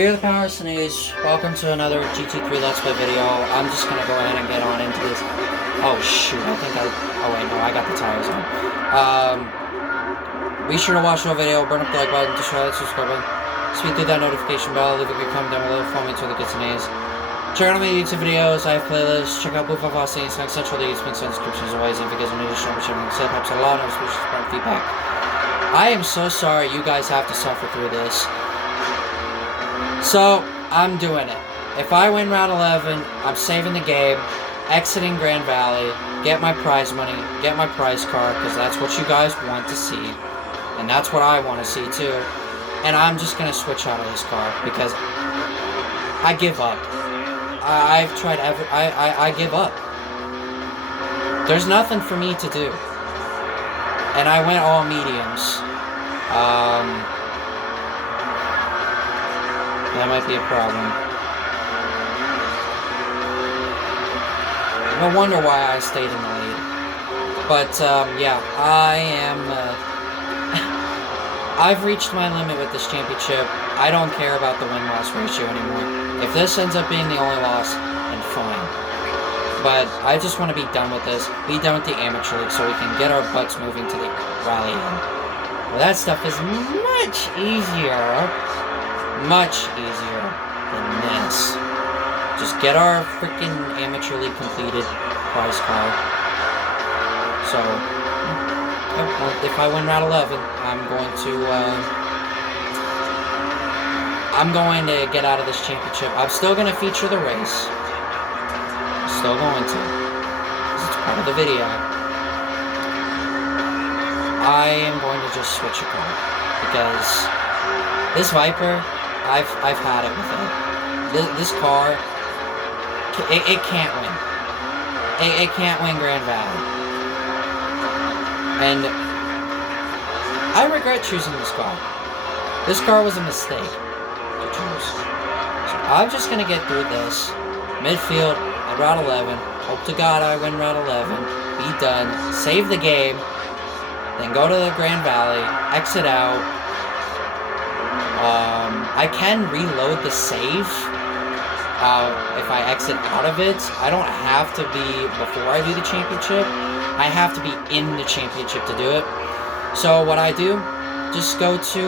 Here are the Power Sneeze. Welcome to another GT3 Let's Play video. I'm just gonna go ahead and get on into this. Oh shoot, oh wait, no, I got the tires on. Be sure to watch the video, burn up the like button, destroy that subscribe button, speed through that notification bell, leave a good comment down below, follow me to the good sneeze. Check out my YouTube videos, I have playlists, check out Vivacity and Snack Central, the links in the description as always, and if you guys are new to the show, perhaps a lot of special support and feedback. I am so sorry you guys have to suffer through this. So, I'm doing it. If I win round 11, I'm saving the game, exiting Grand Valley, get my prize money, get my prize car, because that's what you guys want to see. And that's what I want to see too. And I'm just going to switch out of this car, because I give up. I've tried I give up. There's nothing for me to do. And I went all mediums. That might be a problem. No wonder why I stayed in the lead. But, yeah, I am, I've reached my limit with this championship. I don't care about the win-loss ratio anymore. If this ends up being the only loss, then fine. But I just want to be done with this. Be done with the amateur league so we can get our butts moving to the rally end. Well, that stuff is much easier. Much easier than this. Just get our freaking amateur league completed prize car. So, if I win round 11, I'm going to get out of this championship. I'm still going to feature the race. I'm still going to. Because it's part of the video. I am going to just switch a car. Because this Viper, I've had it with it. This car, it can't win. It can't win Grand Valley. And I regret choosing this car. This car was a mistake to choose. So I'm just going to get through this. Midfield at Route 11. Hope to God I win Route 11. Be done. Save the game. Then go to the Grand Valley. Exit out. I can reload the save if I exit out of it. I don't have to be before I do the championship. I have to be in the championship to do it. So what I do, just go to,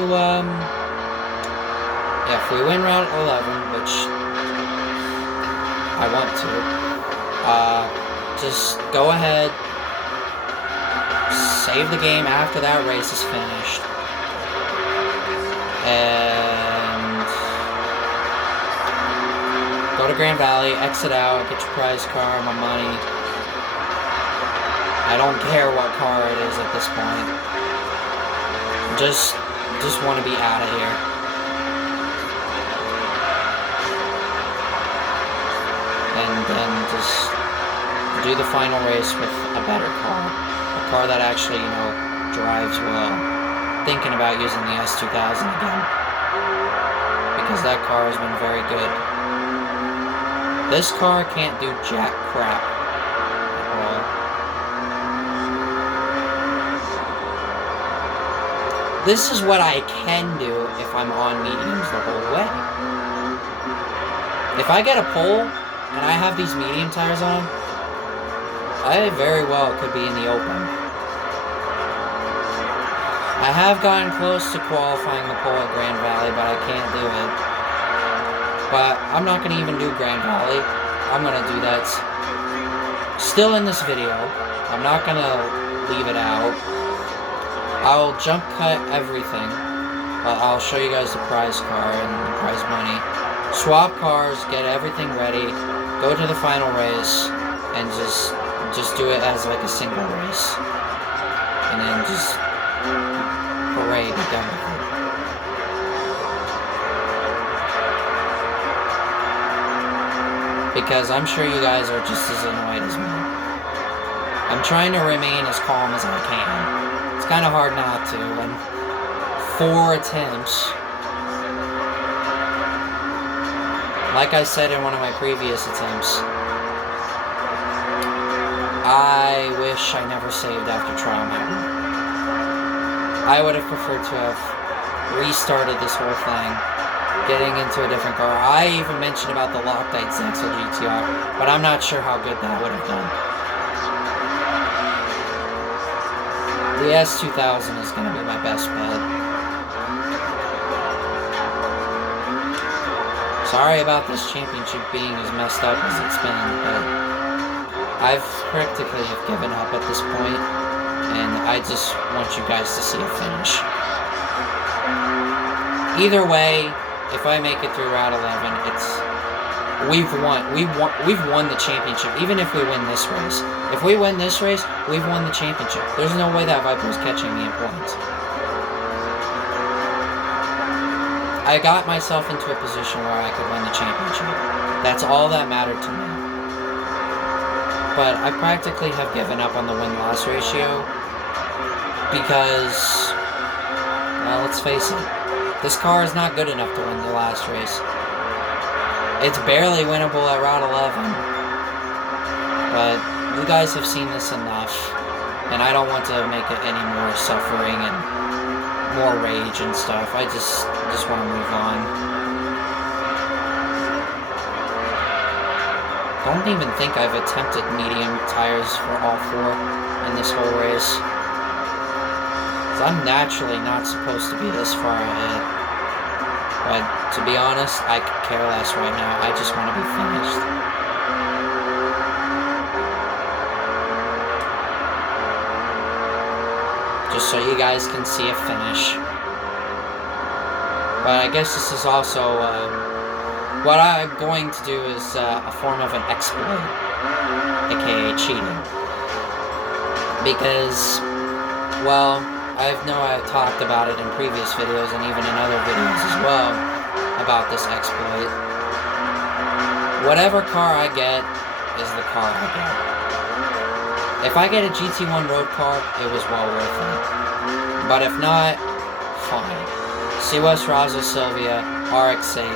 yeah, if we win round 11, which I want to, just go ahead, save the game after that race is finished. And go to Grand Valley, exit out, get your prize car, my money. I don't care what car it is at this point. Just want to be out of here. And then just do the final race with a better car. A car that actually, you know, drives well. Thinking about using the S2000 again, because that car has been very good. This car can't do jack crap at all. This is what I can do if I'm on mediums the whole way. If I get a pole and I have these medium tires on, I very well could be in the open. I have gotten close to qualifying the pole at Grand Valley, but I can't do it. But I'm not going to even do Grand Valley. I'm going to do that still in this video. I'm not going to leave it out. I'll jump cut everything. I'll show you guys the prize car and the prize money. Swap cars, get everything ready, go to the final race, and just do it as like a single race. And then just hooray, be done with it. Because I'm sure you guys are just as annoyed as me. I'm trying to remain as calm as I can. It's kind of hard not to, and 4 attempts. Like I said in one of my previous attempts, I wish I never saved after Trial Mountain. I would have preferred to have restarted this whole thing getting into a different car. I even mentioned about the Loctite Zexel GTR, but I'm not sure how good that would have done. The S2000 is going to be my best bet. Sorry about this championship being as messed up as it's been, but I've practically have given up at this point, and I just want you guys to see a finish. Either way, if I make it through Route 11, we've won the championship. Even if we win this race, if we win this race, we've won the championship. There's no way that Viper's catching me in points. I got myself into a position where I could win the championship. That's all that mattered to me. But I practically have given up on the win-loss ratio because, well, let's face it. This car is not good enough to win the last race. It's barely winnable at Route 11. But you guys have seen this enough. And I don't want to make it any more suffering and more rage and stuff. I just want to move on. Don't even think I've attempted medium tires for all four in this whole race. I'm naturally not supposed to be this far ahead. But to be honest, I could care less right now. I just want to be finished. Just so you guys can see a finish. But I guess this is also, what I'm going to do is a form of an exploit, aka cheating. Because, well, I've talked about it in previous videos and even in other videos as well about this exploit. Whatever car I get is the car I get. If I get a GT1 road car, it was well worth it. But if not, fine. CWS Raza Silvia RX-8.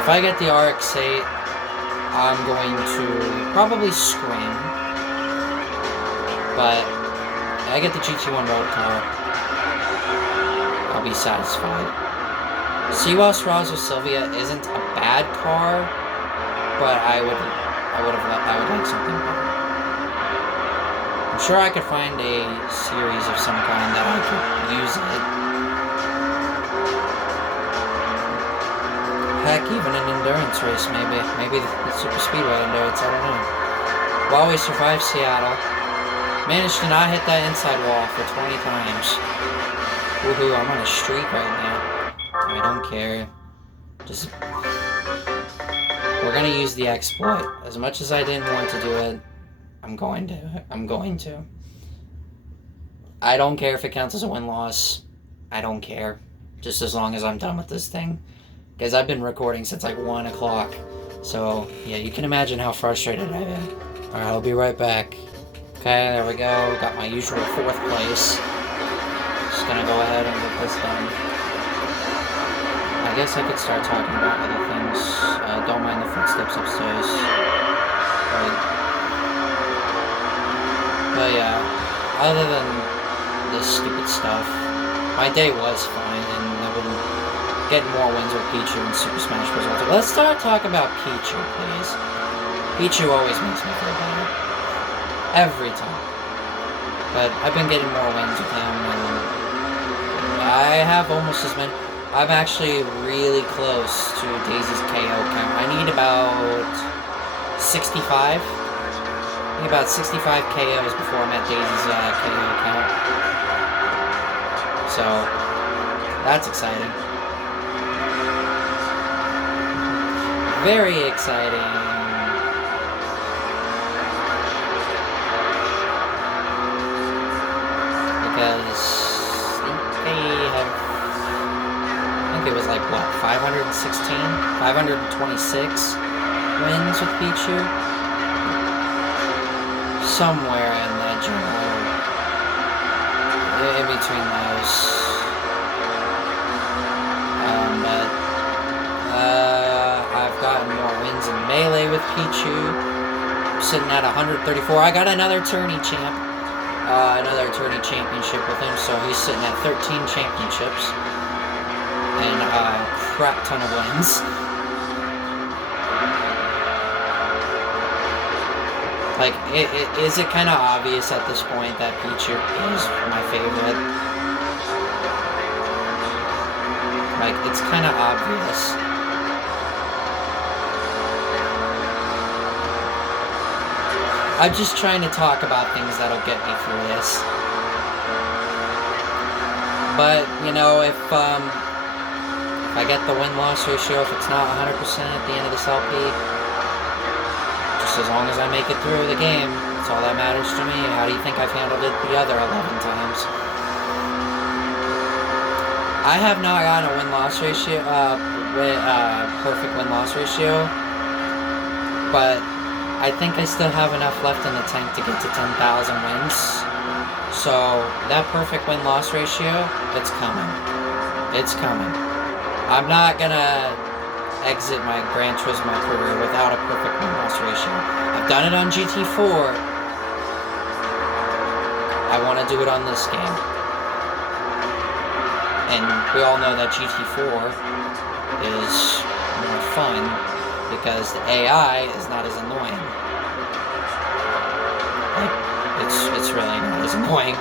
If I get the RX-8, I'm going to probably scream. But I get the GT1 road car, I'll be satisfied. CWS Raza Silvia isn't a bad car, but I would like something better. I'm sure I could find a series of some kind that I could use it. Heck, even an endurance race, maybe. Maybe the Super Speedway endurance, I don't know. While we survive Seattle, managed to not hit that inside wall for 20 times. Woohoo, I'm on a streak right now. I don't care. Just... We're gonna use the exploit. As much as I didn't want to do it, I'm going to. I don't care if it counts as a win-loss. I don't care. Just as long as I'm done with this thing. Because I've been recording since like 1 o'clock. So, yeah, you can imagine how frustrated I am. Alright, I'll be right back. Okay, there we go. Got my usual 4th place. Just gonna go ahead and get this done. I guess I could start talking about other things. Don't mind the footsteps upstairs. But yeah, other than this stupid stuff, my day was fine, and I've been getting more wins with Pichu and Super Smash Bros. Ultimate. Let's start talking about Pichu, please. Pichu always makes me feel better. Every time. But I've been getting more wins with him, and I have almost as many. I'm actually really close to Daisy's KO count. I need about 65. I think about 65 KOs before I'm at Daisy's KO count. So, that's exciting. Very exciting. Because I think it was like, what, 516? 526 wins with Pichu? Somewhere in that general, in between those. But I've gotten more wins in Melee with Pichu. I'm sitting at 134. I got another tourney champ. Another tourney championship with him, so he's sitting at 13 championships. And crap ton of wins. Like, is it kind of obvious at this point that Pichu is my favorite? Like, it's kind of obvious. I'm just trying to talk about things that'll get me through this. But, you know, if I get the win-loss ratio, if it's not 100% at the end of this LP, just as long as I make it through the game, that's all that matters to me. How do you think I've handled it the other 11 times? I have not gotten a win-loss ratio, perfect win-loss ratio, but I think I still have enough left in the tank to get to 10,000 wins. So, that perfect win-loss ratio, it's coming. It's coming. I'm not gonna exit my Gran Turismo career without a perfect win-loss ratio. I've done it on GT4. I want to do it on this game. And we all know that GT4 is more fun because the AI is not as annoying. Like, it's really not as annoying.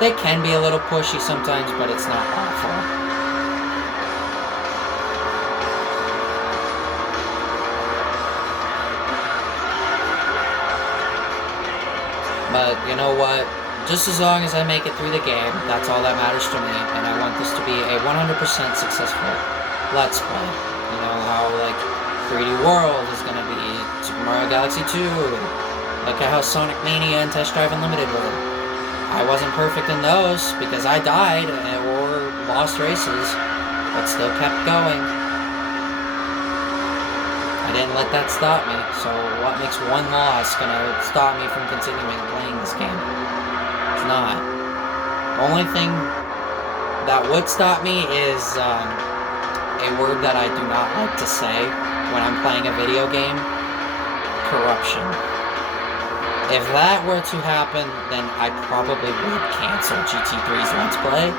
They can be a little pushy sometimes, but it's not awful. But you know what? Just as long as I make it through the game, that's all that matters to me. And I want this to be a 100% successful Let's Play. You know how, like, 3D World is going to be, Super Mario Galaxy 2. Look at how Sonic Mania and Test Drive Unlimited were. I wasn't perfect in those because I died or lost races, but still kept going. I didn't let that stop me, so what makes one loss gonna stop me from continuing playing this game? It's not. The only thing that would stop me is a word that I do not like to say when I'm playing a video game: corruption. If that were to happen, then I probably would cancel GT3's Let's Play.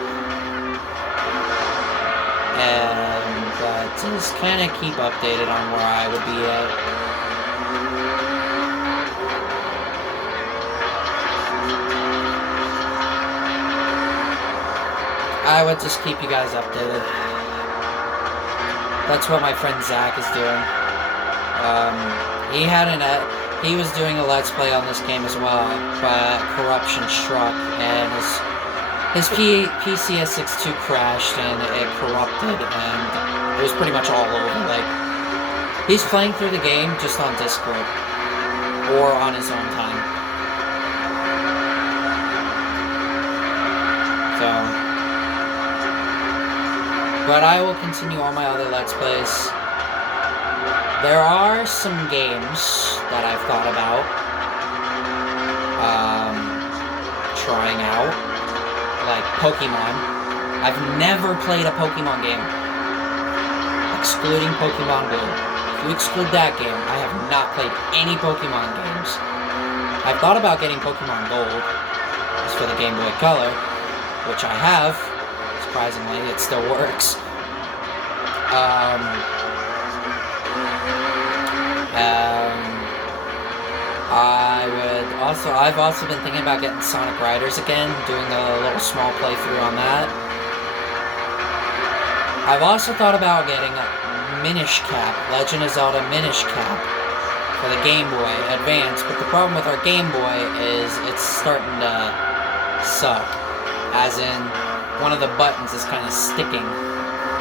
But just kind of keep updated on where I would be at. I would just keep you guys updated. That's what my friend Zach is doing. He was doing a Let's Play on this game as well, but corruption struck, and his PCS62 crashed, and it corrupted, and it was pretty much all over. Like, he's playing through the game just on Discord, or on his own time. So, but I will continue all my other Let's Plays. There are some games that I've thought about trying out, like Pokemon. I've never played a Pokemon game, excluding Pokemon Blue. If you exclude that game, I have not played any Pokemon games. I've thought about getting Pokemon Gold, just for the Game Boy Color, which I have. Surprisingly, it still works. I've also been thinking about getting Sonic Riders again, doing a little small playthrough on that. I've also thought about getting a Minish Cap, Legend of Zelda Minish Cap, for the Game Boy Advance, but the problem with our Game Boy is it's starting to suck, as in one of the buttons is kind of sticking.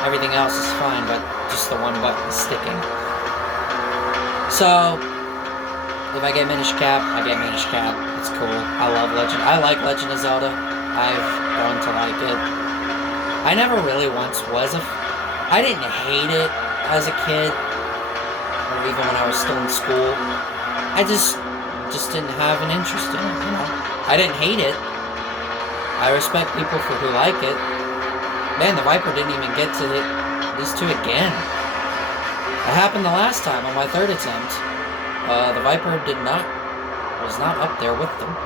Everything else is fine, but just the one button is sticking. So, if I get Minish Cap, I get Minish Cap. It's cool. I like Legend of Zelda. I've grown to like it. I never really once was I didn't hate it as a kid, or even when I was still in school. I just didn't have an interest in it, you know? I didn't hate it. I respect people who like it. Man, the Viper didn't even get to these two again. That happened the last time on my third attempt. The Viper was not up there with them.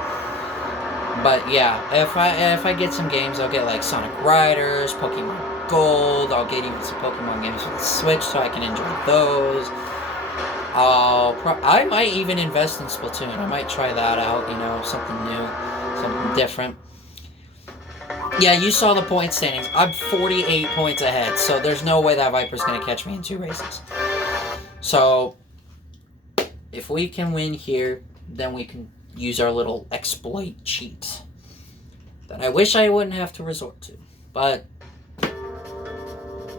But yeah, if I get some games, I'll get like Sonic Riders, Pokemon gold. I'll get even some Pokemon games for the Switch so I can enjoy those. I might even invest in Splatoon. I might try that out, you know, something new, something different. Yeah, you saw the point standings. I'm 48 points ahead, so there's no way that Viper's going to catch me in 2 races. So, if we can win here, then we can use our little exploit cheat that I wish I wouldn't have to resort to. But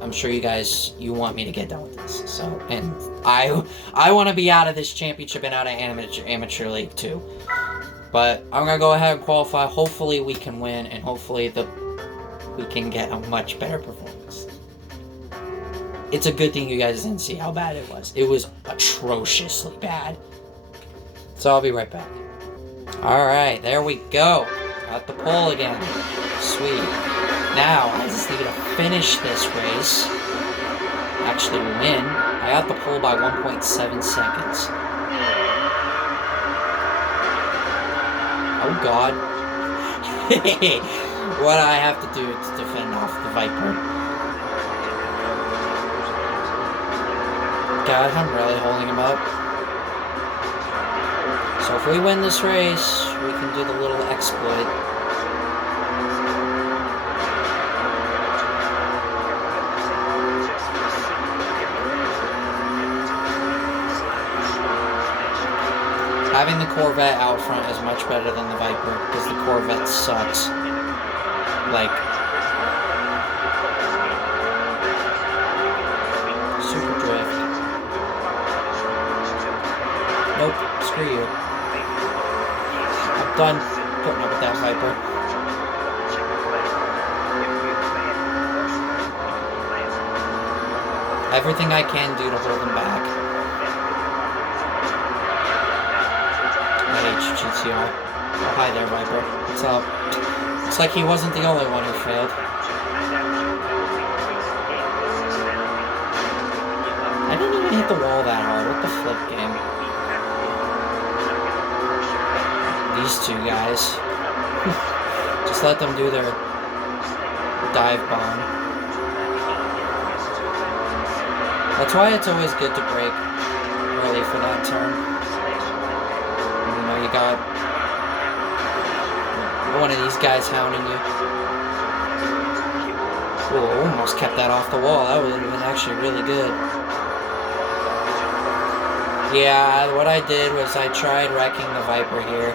I'm sure you want me to get done with this. So, and I want to be out of this championship and out of amateur league too. But I'm going to go ahead and qualify. Hopefully we can win, and hopefully we can get a much better performance. It's a good thing you guys didn't see how bad it was. It was atrociously bad. So I'll be right back. Alright, there we go. Got the pole again. Sweet. Now, I just need to finish this race. Actually win. I got the pole by 1.7 seconds. Oh god. What I have to do to defend off the Viper. God, I'm really holding him up. So if we win this race, we can do the little exploit. Having the Corvette out front is much better than the Viper, because the Corvette sucks. Like, super drift. Nope, screw you. I'm done putting up with that Viper. Everything I can do to hold him back. GTR. Oh, hi there, Viper. What's up? Looks like he wasn't the only one who failed. I didn't even hit the wall that hard. What the flip game? These two guys. Just let them do their dive bomb. That's why it's always good to break early for that turn. You got one of these guys hounding you. Whoa, almost kept that off the wall. That would have been actually really good. Yeah, what I did was I tried wrecking the Viper here.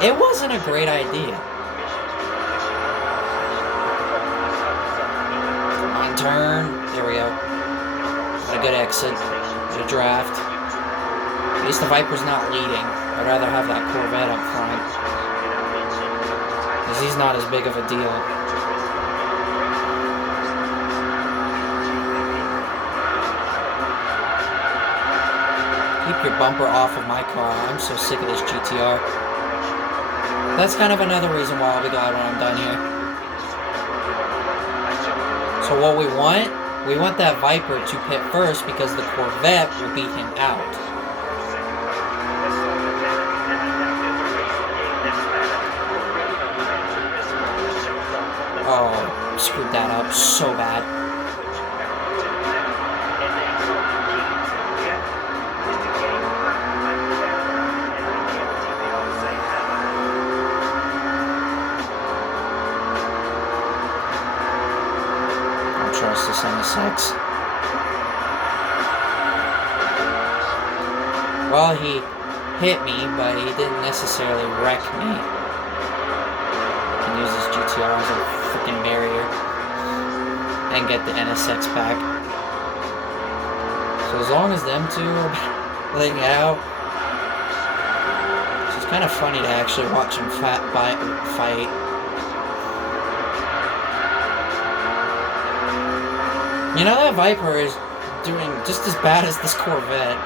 It wasn't a great idea. Come on, turn. There we go. Got a good exit. Got a draft. At least the Viper's not leading. I'd rather have that Corvette up front. Because he's not as big of a deal. Keep your bumper off of my car. I'm so sick of this GTR. That's kind of another reason why I'll be glad when I'm done here. So what we want that Viper to pit first because the Corvette will beat him out. Oh, screwed that up so bad. Don't trust this NSX. Well, he hit me, but he didn't necessarily wreck me. He can use his GTR as a freaking barrier and get the NSX back. So as long as them two are laying out, it's just kind of funny to actually watch them fight. You know, that Viper is doing just as bad as this Corvette.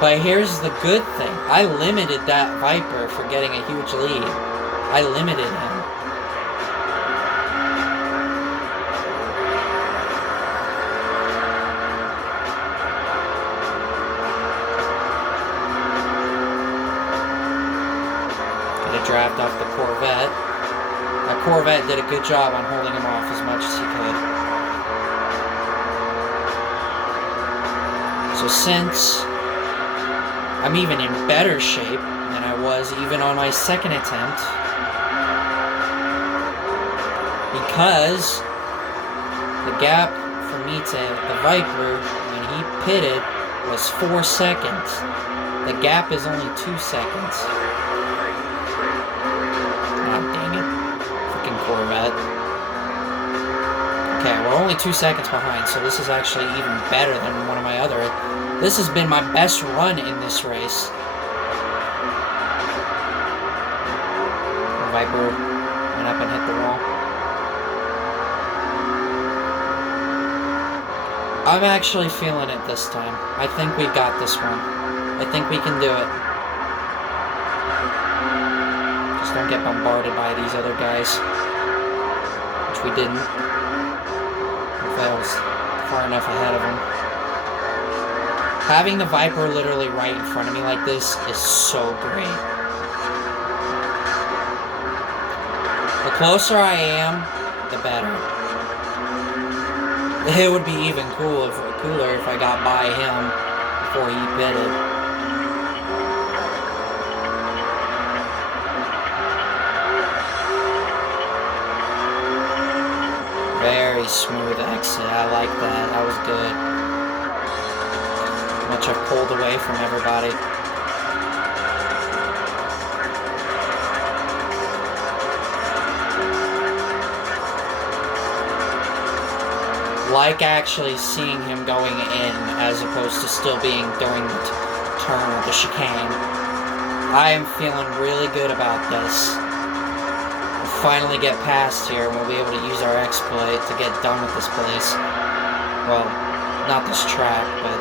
But here's the good thing. I limited that Viper for getting a huge lead. I limited him. Gotta draft off the Corvette. That Corvette did a good job on holding him off as much as he could. So since I'm even in better shape than I was even on my second attempt, because the gap for me to the Viper when he pitted was 4 seconds. The gap is only 2 seconds. God dang it. Freaking Corvette. Okay, we're only 2 seconds behind, so this is actually even better than one of my other. This has been my best run in this race. The Viper went up and hit the wall. I'm actually feeling it this time. I think we got this one. I think we can do it. Just don't get bombarded by these other guys. Which we didn't. If I was far enough ahead of them. Having the Viper literally right in front of me like this is so great. The closer I am, the better. It would be even cooler if I got by him before he pitted. Very smooth exit. I like that. That was good. Much I've pulled away from everybody. Like actually seeing him going in as opposed to still being during the turn of the chicane. I am feeling really good about this. We'll finally get past here and we'll be able to use our exploit to get done with this place. Well, not this track, but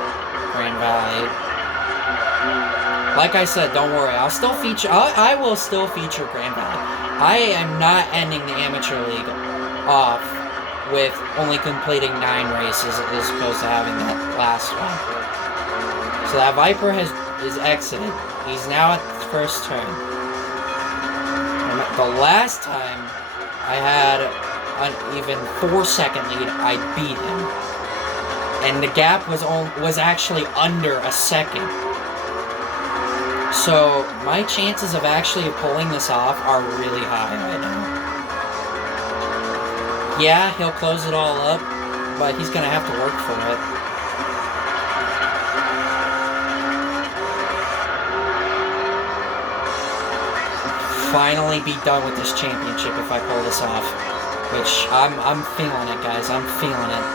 Gran Valley. Like I said, don't worry. I'll still feature. I will still feature Gran Valley. I am not ending the amateur league off with only completing 9 races as opposed to having that last one. So that Viper is exited. He's now at the first turn. And the last time I had an even 4-second lead, I beat him. And the gap was actually under a second. So my chances of actually pulling this off are really high right now. Yeah, he'll close it all up, but he's going to have to work for it. Finally be done with this championship if I pull this off. Which, I'm feeling it, guys. I'm feeling it.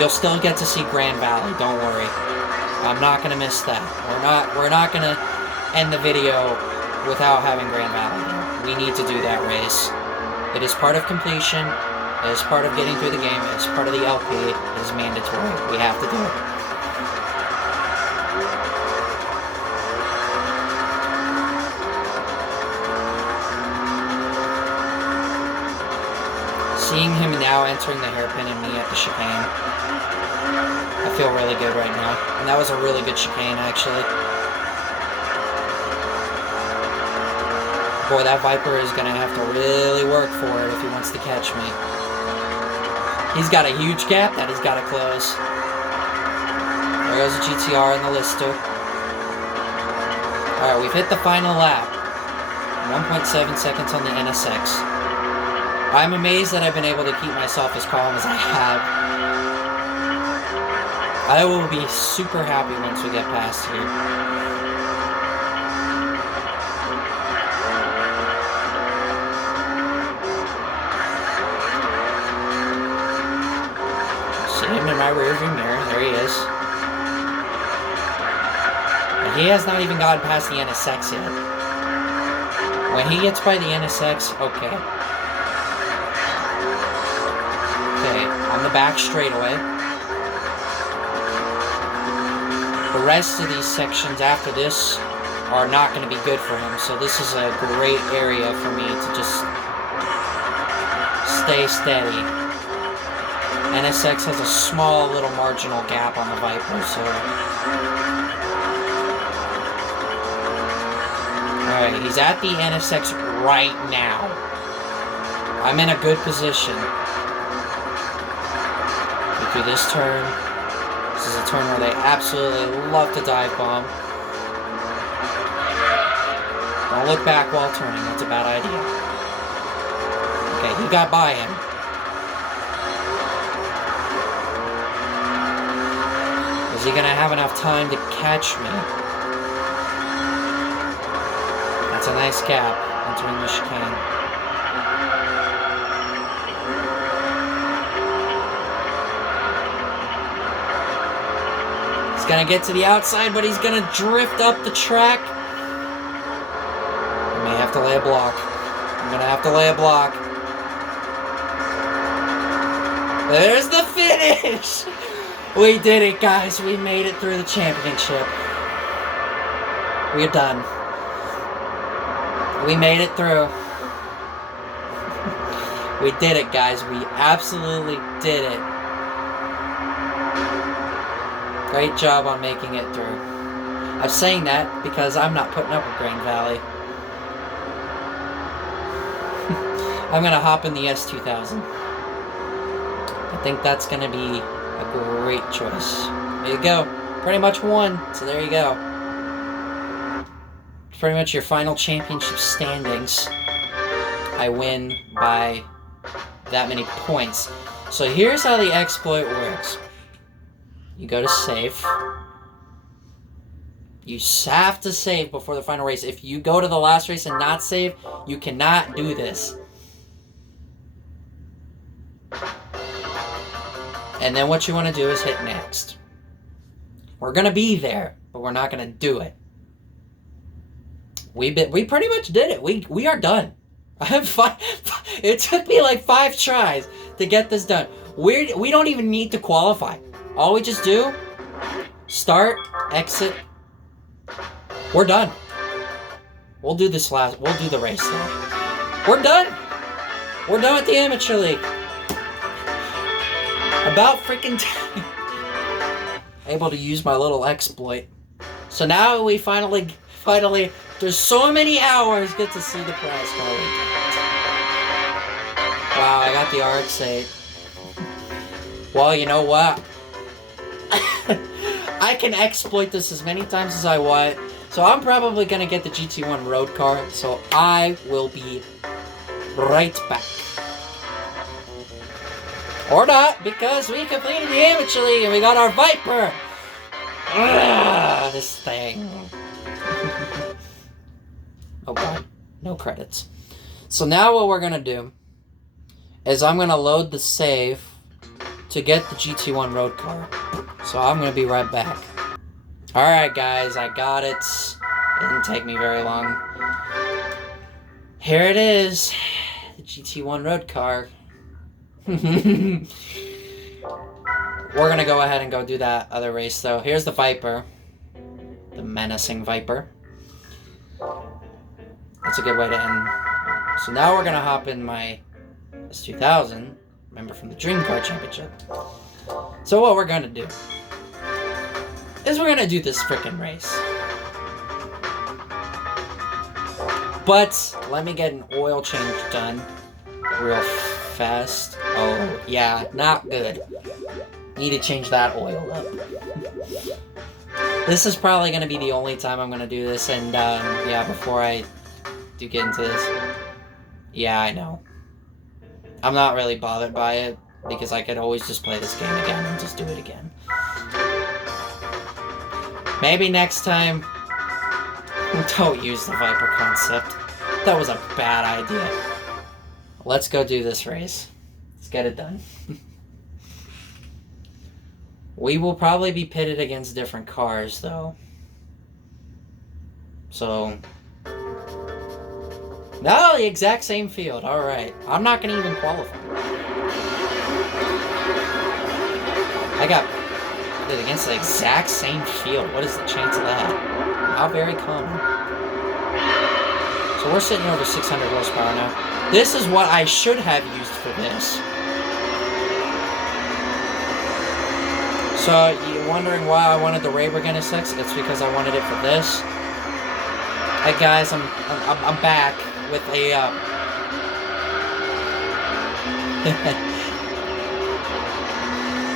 You'll still get to see Gran Valley, don't worry. I'm not going to miss that. We're not going to end the video without having Gran Valley. We need to do that race. It is part of completion, it is part of getting through the game, it is part of the LP, it is mandatory. We have to do it. Seeing him now entering the hairpin and me at the chicane, I feel really good right now. And that was a really good chicane, actually. Boy, that Viper is going to have to really work for it if he wants to catch me. He's got a huge gap that he's got to close. There goes a GTR in the Lister. Alright, we've hit the final lap. 1.7 seconds on the NSX. I'm amazed that I've been able to keep myself as calm as I have. I will be super happy once we get past here. Him in my rearview mirror. There he is. And he has not even gotten past the NSX yet. When he gets by the NSX, okay. Okay, on the back straightaway. The rest of these sections after this are not going to be good for him, so this is a great area for me to just stay steady. NSX has a small little marginal gap on the Viper, so Alright, he's at the NSX right now. I'm in a good position. Get through this turn. This is a turn where they absolutely love to dive bomb. Don't look back while turning, that's a bad idea. Okay, he got by him. Is he gonna have enough time to catch me? That's a nice gap entering the chicane. He's gonna get to the outside, but he's gonna drift up the track. I may have to lay a block. I'm gonna have to lay a block. There's the finish! We did it, guys. We made it through the championship. We're done. We made it through. We did it, guys. We absolutely did it. Great job on making it through. I'm saying that because I'm not putting up with Gran Valley. I'm going to hop in the S2000. I think that's going to be a great choice. There you go. Pretty much won. So there you go. It's pretty much your final championship standings. I win by that many points. So here's how the exploit works. You go to save. You have to save before the final race. If you go to the last race and not save, you cannot do this. And then what you want to do is hit next. We're going to be there, but we're not going to do it. We pretty much did it. We are done. It took me like 5 tries to get this done. We don't even need to qualify. All we just do, start, exit. We're done. We'll do the race though. We're done. We're done with the Amateur League. About freaking time. Able to use my little exploit. So now we finally, there's so many hours, get to see the prize car. Wow, I got the RX-8. Well, you know what? I can exploit this as many times as I want. So I'm probably going to get the GT1 road car. So I will be right back. Or not, because we completed the Amateur League and we got our Viper. Ugh, this thing. Oh god, no credits. So now what we're going to do is I'm going to load the save to get the GT1 road car. So I'm going to be right back. Alright guys, I got it. It didn't take me very long. Here it is. The GT1 road car. We're going to go ahead and go do that other race though. Here's the Viper. The menacing Viper. That's a good way to end. So now we're going to hop in my S2000. Remember from the Dream Car Championship. So what we're going to do is we're going to do this frickin' race. But let me get an oil change done real fast. Oh, yeah, not good. Need to change that oil up. This is probably going to be the only time I'm going to do this, and yeah, before I do get into this. Yeah, I know. I'm not really bothered by it, because I could always just play this game again and just do it again. Maybe next time, don't use the Viper concept. That was a bad idea. Let's go do this race. Let's get it done. We will probably be pitted against different cars, though. So... No, the exact same field. Alright. I'm not going to even qualify. I got pitted against the exact same field. What is the chance of that? Not very common. So we're sitting over 600 horsepower now. This is what I should have used for this. So, you're wondering why I wanted the Rayburn NSX? It's because I wanted it for this. Hey guys, I'm back with a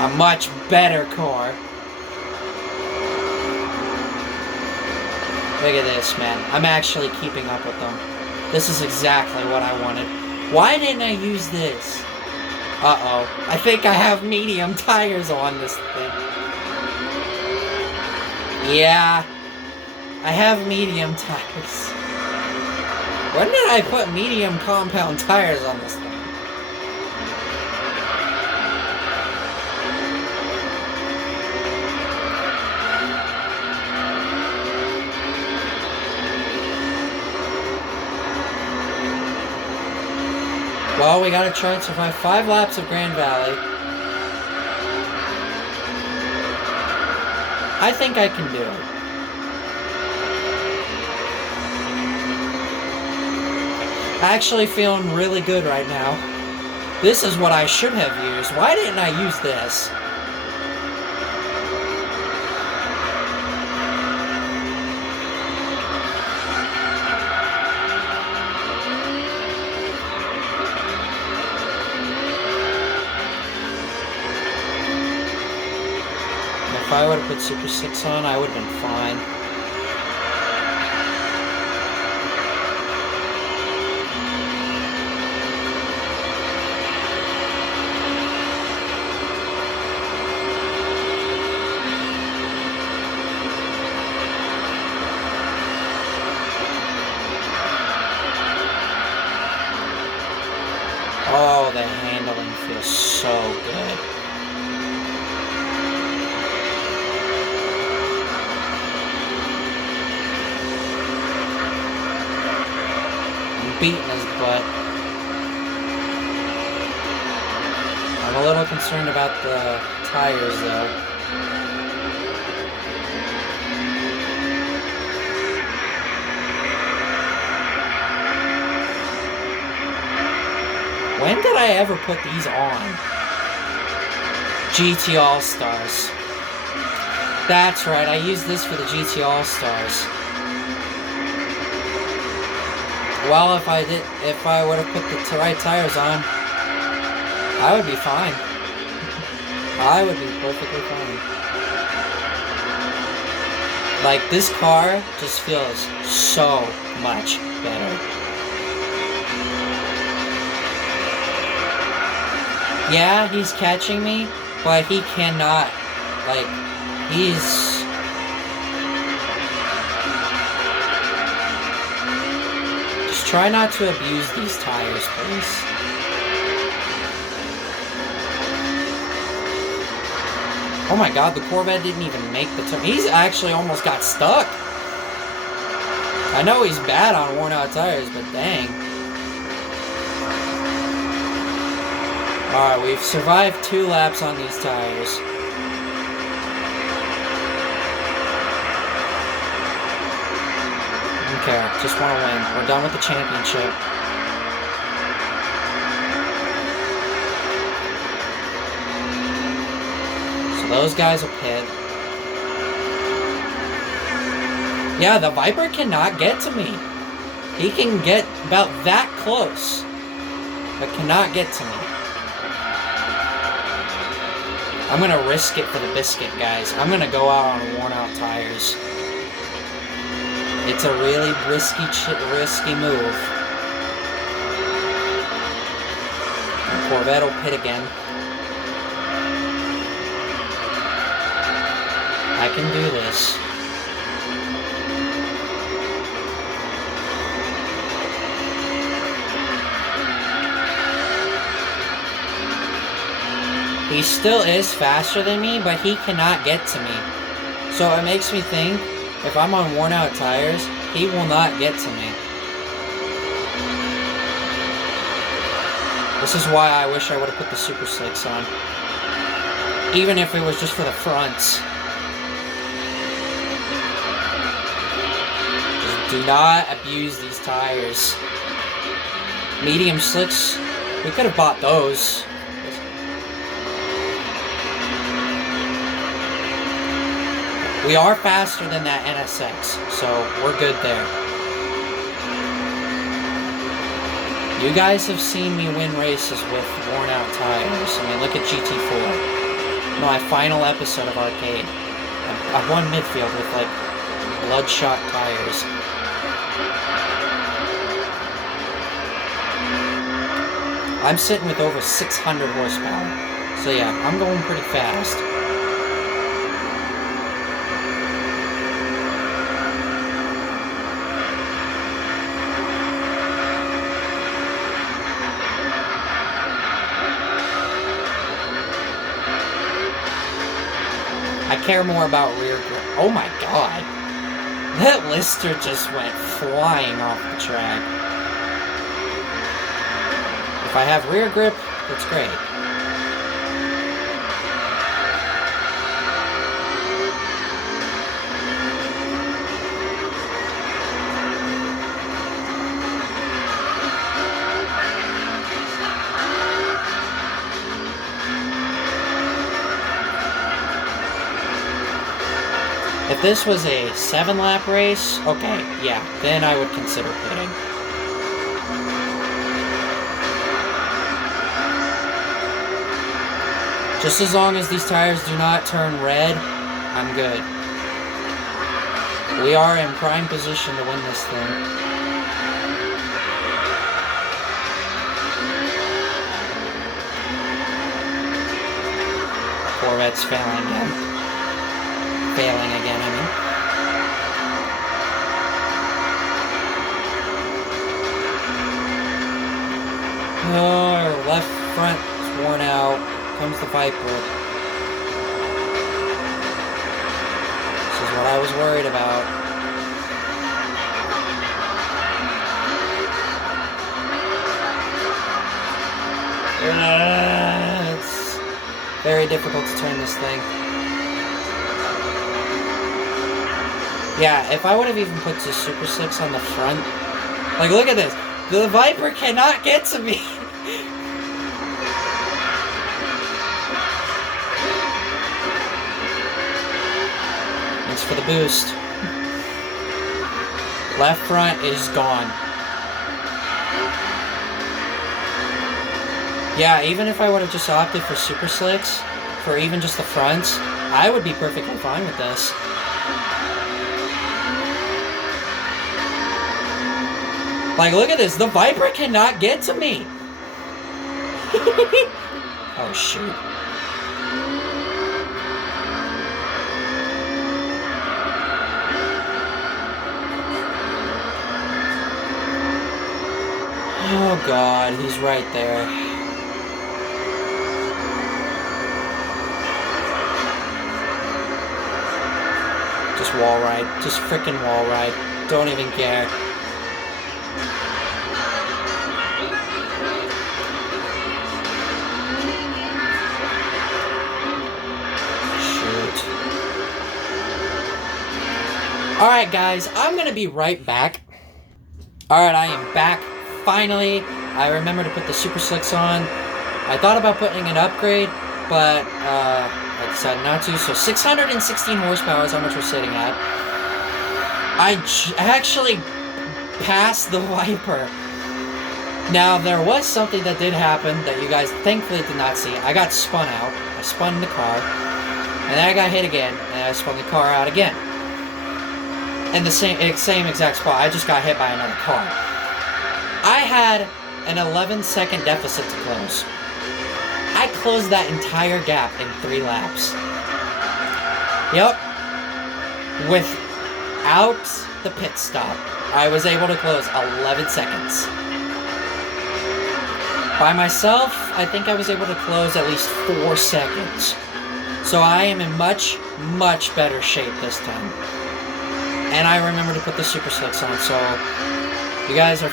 a much better car. Look at this, man. I'm actually keeping up with them. This is exactly what I wanted. Why didn't I use this? Uh-oh. I think I have medium tires on this thing. Yeah. I have medium tires. When did I put medium compound tires on this thing? Well, we gotta try and survive 5 laps of Grand Valley. I think I can do it. Actually feeling really good right now. This is what I should have used. Why didn't I use this? If I would have put Super 6 on, I would have been fine. Oh, the handling feels so good. I'm beating his butt. I'm a little concerned about the tires, though. When did I ever put these on? GT All-Stars. That's right, I used this for the GT All-Stars. Well, if I would have put the right tires on, I would be fine. I would be perfectly fine. Like, this car just feels so much better. Yeah, he's catching me, but he cannot, like, he's... Just try not to abuse these tires, please. Oh my god, the Corvette didn't even make the turn. He's actually almost got stuck. I know he's bad on worn out tires, but dang. Alright, we've survived 2 laps on these tires. Okay, just want to win. We're done with the championship. So those guys will pit. Yeah, the Viper cannot get to me. He can get about that close, but cannot get to me. I'm gonna risk it for the biscuit, guys. I'm gonna go out on worn out tires. It's a really risky move. The Corvette will pit again. I can do this. He still is faster than me, but he cannot get to me. So it makes me think, if I'm on worn out tires, he will not get to me. This is why I wish I would have put the Super Slicks on. Even if it was just for the fronts. Just do not abuse these tires. Medium slicks, we could have bought those. We are faster than that NSX, so we're good there. You guys have seen me win races with worn out tires. I mean, look at GT4. My final episode of Arcade. I won midfield with, like, bloodshot tires. I'm sitting with over 600 horsepower. So yeah, I'm going pretty fast. I care more about rear grip. Oh my god. That Lister just went flying off the track. If I have rear grip, that's great. If this was a 7-lap race, okay, yeah, then I would consider pitting. Just as long as these tires do not turn red, I'm good. We are in prime position to win this thing. Corvette's failing again. Failing again, I mean. Oh, our left front is worn out. Comes the Viper. This is what I was worried about. It's very difficult to turn this thing. Yeah, if I would have even put the Super Slicks on the front. Like, look at this. The Viper cannot get to me. Thanks for the boost. Left front is gone. Yeah, even if I would have just opted for Super Slicks, for even just the fronts, I would be perfectly fine with this. Like, look at this. The Viper cannot get to me. Oh, shoot. Oh, God. He's right there. Just wall ride. Just frickin' wall ride. Don't even care. Alright guys, I'm going to be right back. Alright, I am back. Finally, I remember to put the Super Slicks on. I thought about putting an upgrade, but I decided not to. So 616 horsepower is how much we're sitting at. I actually passed the Viper. Now, there was something that did happen that you guys thankfully did not see. I got spun out. I spun in the car. And then I got hit again, and I spun the car out again. In the same exact spot. I just got hit by another car. I had an 11-second deficit to close. I closed that entire gap in 3 laps. Yep. Without the pit stop, I was able to close 11 seconds. By myself, I think I was able to close at least 4 seconds. So I am in much, much better shape this time. And I remember to put the Super Slicks on, so you guys are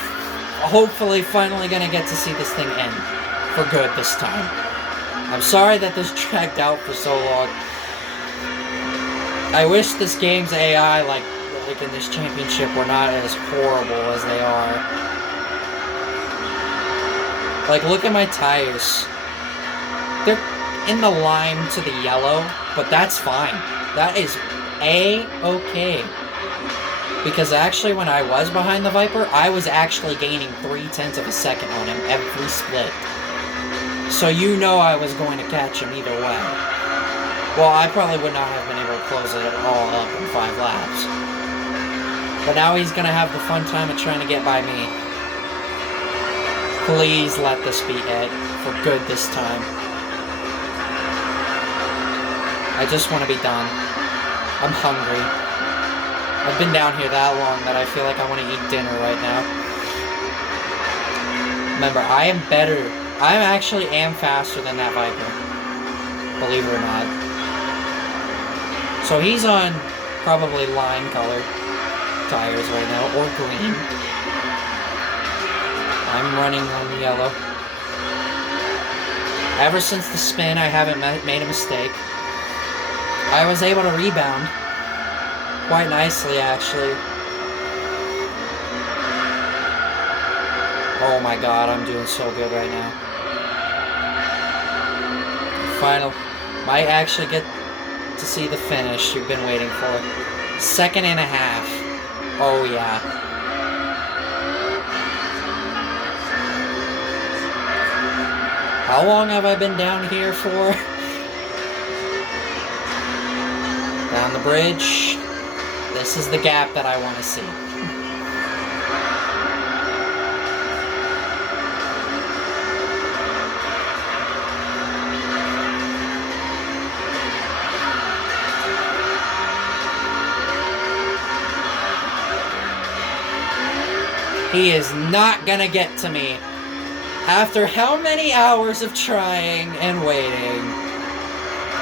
hopefully finally going to get to see this thing end for good this time. I'm sorry that this dragged out for so long. I wish this game's AI, like in this championship, were not as horrible as they are. Like, look at my tires. They're in the lime to the yellow, but that's fine. That is A-okay. Because actually, when I was behind the Viper, I was actually gaining 0.3 of a second on him every split. So you know I was going to catch him either way. Well, I probably would not have been able to close it all up in 5 laps. But now he's going to have the fun time of trying to get by me. Please let this be it for good this time. I just want to be done. I'm hungry. I've been down here that long that I feel like I want to eat dinner right now. Remember, I am better. I actually am faster than that Viper. Believe it or not. So he's on probably lime colored tires right now, or green. I'm running on yellow. Ever since the spin, I haven't made a mistake. I was able to rebound quite nicely, actually. Oh my god, I'm doing so good right now. Final. Might actually get to see the finish you've been waiting for. 2.5 seconds. Oh yeah. How long have I been down here for? Down the bridge. This is the gap that I want to see. He is not gonna get to me. After how many hours of trying and waiting,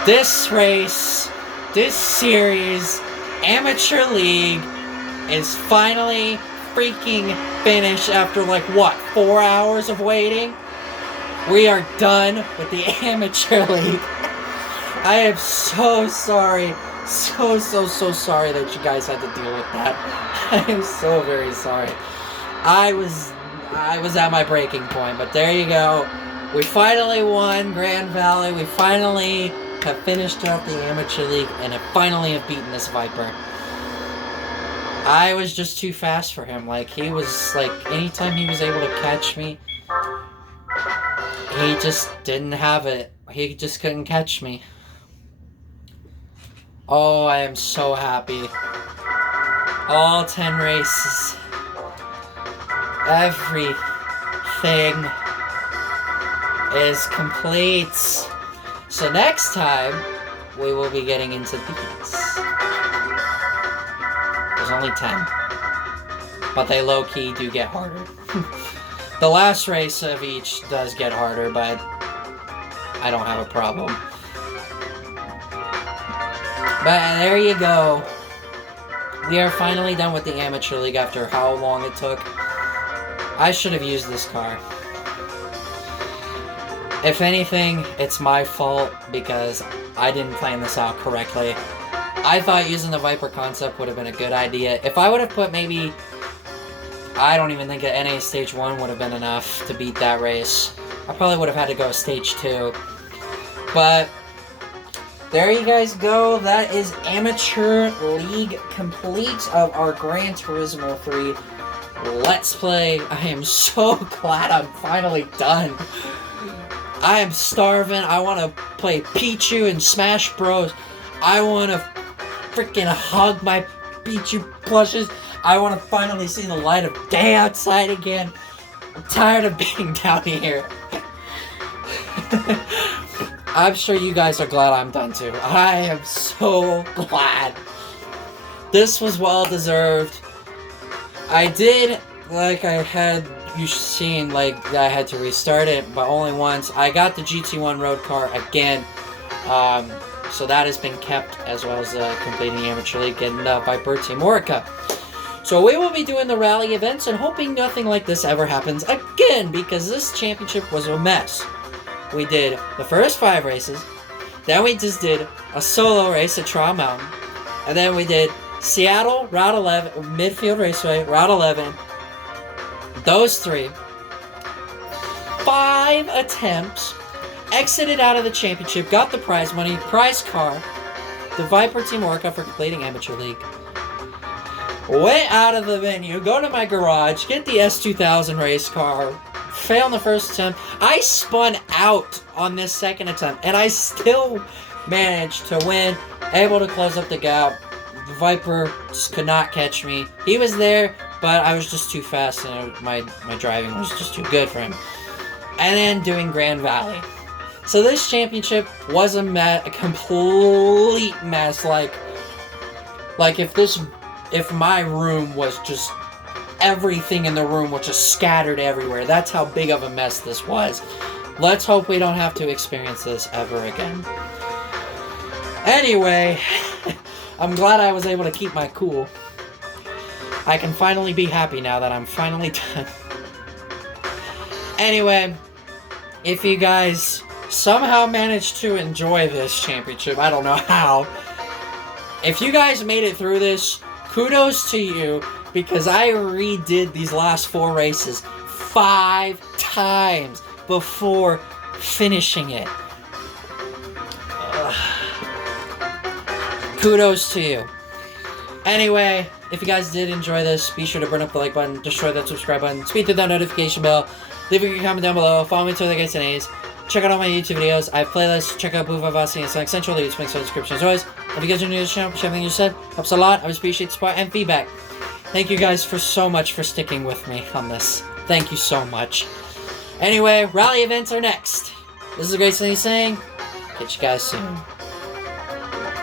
this race, this series, Amateur League, is finally freaking finished after like, what, 4 hours of waiting? We are done with the Amateur League. I am so sorry. So sorry that you guys had to deal with that. I am so very sorry. I was at my breaking point, but there you go. We finally won Grand Valley. We finally have finished out the Amateur League, and finally have beaten this Viper. I was just too fast for him. Like, he was, like, anytime he was able to catch me, he just didn't have it. He just couldn't catch me. Oh, I am so happy. All 10 races. Everything is complete. So next time, we will be getting into these. There's only 10. But they low-key do get harder. The last race of each does get harder, but I don't have a problem. But there you go. We are finally done with the Amateur League after how long it took. I should have used this car. If anything, it's my fault because I didn't plan this out correctly. I thought using the Viper concept would have been a good idea. If I would have put maybe... I don't even think an NA Stage 1 would have been enough to beat that race. I probably would have had to go Stage 2. But... there you guys go. That is Amateur League complete of our Gran Turismo 3 Let's Play. I am so glad I'm finally done. I am starving. I want to play Pichu and Smash Bros. I want to freaking hug my Pichu plushes. I want to finally see the light of day outside again. I'm tired of being down here. I'm sure you guys are glad I'm done too. I am so glad. This was well deserved. I did, like I had you seen, like I had to restart it, but only once. I got the GT1 road car again. So that has been kept, as well as completing the Amateur League and Viper Team Orica. So we will be doing the rally events and hoping nothing like this ever happens again, because this championship was a mess. We did the first 5 races, then we just did a solo race at Trial Mountain, and then we did Seattle, Route 11, Midfield Raceway, Route 11, those 3. 5 attempts, exited out of the championship, got the prize money, prize car, the Viper Team Orca for completing Amateur League. went out of the venue, go to my garage, get the S2000 race car, fail on the first attempt. I spun out on this second attempt, and I still managed to win, able to close up the gap. Viper just could not catch me. He was there, but I was just too fast, and my driving was just too good for him. And then doing Grand Valley. So this championship was a complete mess. Like if my room was just, everything in the room was just scattered everywhere. That's how big of a mess this was. Let's hope we don't have to experience this ever again. Anyway, I'm glad I was able to keep my cool. I can finally be happy now that I'm finally done. Anyway, if you guys somehow managed to enjoy this championship, I don't know how. If you guys made it through this, kudos to you, because I redid these last 4 races 5 times before finishing it. Kudos to you. Anyway, if you guys did enjoy this, be sure to burn up the like button, destroy that subscribe button, speed through that notification bell, leave a comment down below, follow me to the Gates and A's, check out all my YouTube videos, I have playlists, check out Vivacity and Sonic Central, leave links in the description as always. If you guys are new to the channel, appreciate everything you said, helps a lot, I would appreciate the support and feedback. Thank you guys for so much for sticking with me on this. Thank you so much. Anyway, rally events are next. This is Grace saying, catch you guys soon.